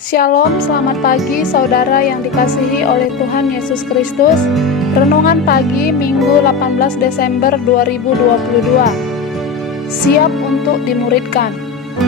Shalom, selamat pagi saudara yang dikasihi oleh Tuhan Yesus Kristus. Renungan pagi Minggu 18 Desember 2022. Siap untuk dimuridkan.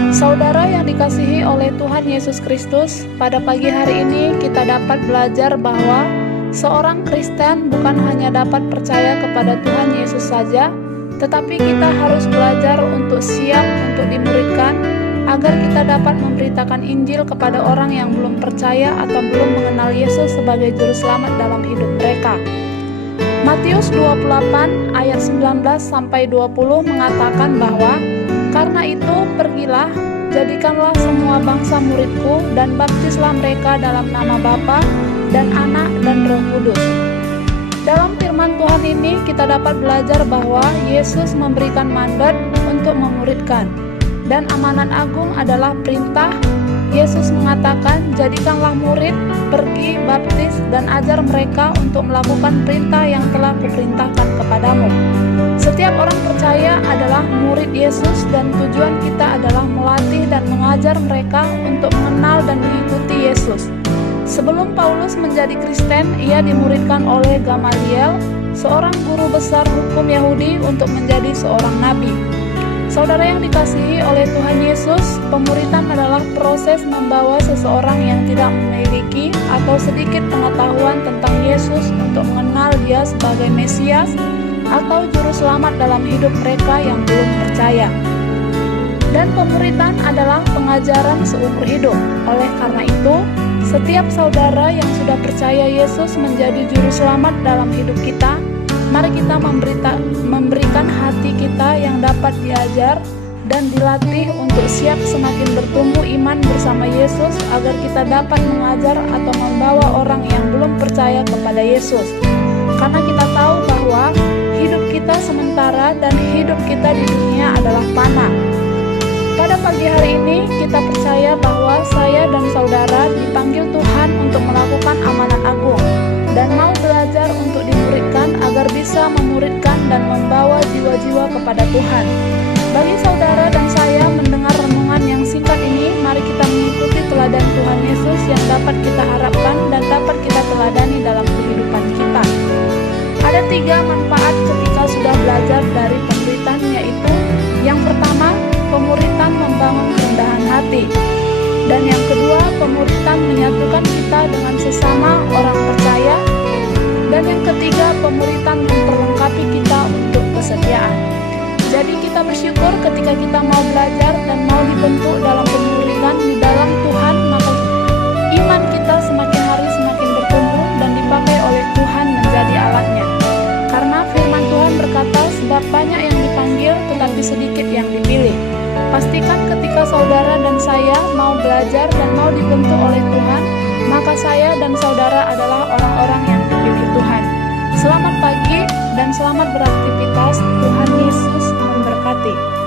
Saudara yang dikasihi oleh Tuhan Yesus Kristus, pada pagi hari ini kita dapat belajar bahwa seorang Kristen bukan hanya dapat percaya kepada Tuhan Yesus saja, tetapi kita harus belajar untuk siap untuk dimuridkan, agar kita dapat memberitakan Injil kepada orang yang belum percaya atau belum mengenal Yesus sebagai juru selamat dalam hidup mereka. Matius 28 ayat 19 sampai 20 mengatakan bahwa, "Karena itu pergilah, jadikanlah semua bangsa muridku dan baptislah mereka dalam nama Bapa dan Anak dan Roh Kudus." Dalam firman Tuhan ini kita dapat belajar bahwa Yesus memberikan mandat untuk memuridkan. Dan amanat agung adalah perintah. Yesus mengatakan, "Jadikanlah murid, pergi, baptis, dan ajar mereka untuk melakukan perintah yang telah kuperintahkan kepadamu." Setiap orang percaya adalah murid Yesus, dan tujuan kita adalah melatih dan mengajar mereka untuk mengenal dan mengikuti Yesus. Sebelum Paulus menjadi Kristen, ia dimuridkan oleh Gamaliel, seorang guru besar hukum Yahudi, untuk menjadi seorang nabi. Saudara yang dikasihi oleh Tuhan Yesus, pemuridan adalah proses membawa seseorang yang tidak memiliki atau sedikit pengetahuan tentang Yesus untuk mengenal Dia sebagai Mesias atau Juru Selamat dalam hidup mereka yang belum percaya. Dan pemuridan adalah pengajaran seumur hidup. Oleh karena itu, setiap saudara yang sudah percaya Yesus menjadi Juru Selamat dalam hidup kita, mari kita memberikan hati kita yang dapat diajar dan dilatih untuk siap semakin bertumbuh iman bersama Yesus, agar kita dapat mengajar atau membawa orang yang belum percaya kepada Yesus. Karena kita tahu bahwa hidup kita sementara dan hidup kita di dunia adalah fana. Pada pagi hari ini kita percaya bahwa saya dan saudara dipanggil Tuhan untuk melakukan amanat agung dan mau belajar untuk dimuridkan agar bisa memuridkan dan membawa jiwa-jiwa kepada Tuhan. Bagi saudara dan saya mendengar renungan yang singkat ini, mari kita mengikuti teladan Tuhan Yesus yang dapat kita harapkan dan dapat kita teladani dalam kehidupan kita. Ada 3 manfaat ketika sudah belajar dari pemuridan, yaitu yang pertama, pemuridan membangun kerendahan hati. Dan yang kedua, pemuridan menyatukan kita dengan sesama orang percaya. Dan yang ketiga, pemuridan memperlengkapi kita untuk kesetiaan. Jadi kita bersyukur ketika kita mau belajar dan mau dibentuk dalam pemuridan di dalam Tuhan, maka iman kita semakin hari semakin bertumbuh dan dipakai oleh Tuhan menjadi alatnya. Karena firman Tuhan berkata, sebab banyak yang dipanggil tetapi sedikit yang dipilih. Pastikan ketika saudara dan saya mau belajar dan mau dibentuk oleh Tuhan, maka saya dan saudara adalah orang-orang yang dipilih Tuhan. Selamat pagi dan selamat beraktivitas. Tuhan Yesus memberkati.